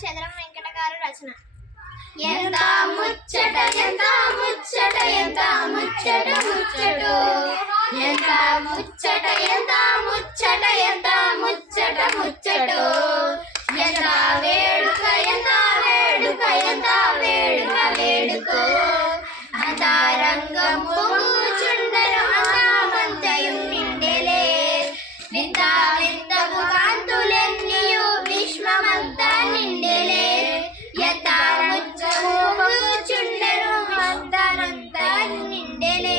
చదరం వెంకట గారు రచన. ఎంత ముచ్చట ఎంత ముచ్చట ఎంత ముచ్చట ముచ్చటో, ఎంత ముచ్చట ఎంత ముచ్చట ఎంత ముచ్చట ముచ్చటో, ఎంత వేడుక ఎంత వేడుక ఎంత వేడుక వేడుకో, అంతరంగము చుండెను అంతమంతయు నిండెలే, వింత వింతకు కాంతులెన్నియు విశ్వమంతా నిండెలే, ఎంత ముచ్చము చుండెను అంతరంతా నిండెలే.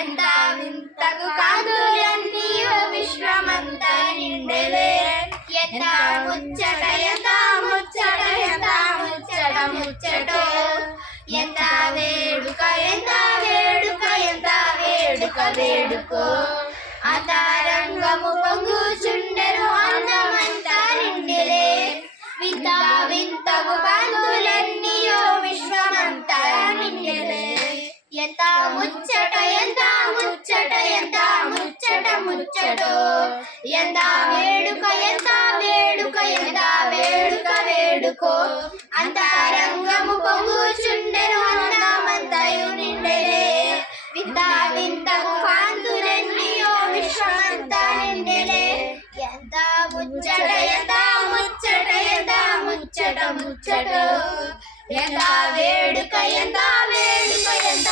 ఎంత వింతకు కాంతులెన్నియు విశ్వమంతా నిండెలే, ఎంత ముచ్చట ఎంత ముచ్చట ఎంత ముచ్చట ముచ్చటో, ఎంత వేడుక ఎంత వేడుక ఎంత వేడుక వేడుకో, అంతరంగము పొంగుచుండెను అందమంతా నిండెలే, వింత వింతకు కాంతులెన్నియో విశ్వమంతా నిండెలే, ఎంత ముచ్చట ఎంత ముచ్చట ఎంత ముచ్చట ముచ్చటో, ఎంత వేడుక ఎంత వేడుక ఎంత వేడుక వేడుకో, అంతరంగము పొంగుచుండెను అందమంతయు నిండెలే, వింత వింతకు కాంతులెన్నియో విశ్వమంతా నిండెలే, ఎంత ముచ్చట ఎంత ముచ్చట ఎంత ముచ్చట ముచ్చటో, ఎంత వేడుక ఎంత వేడుక ఎంత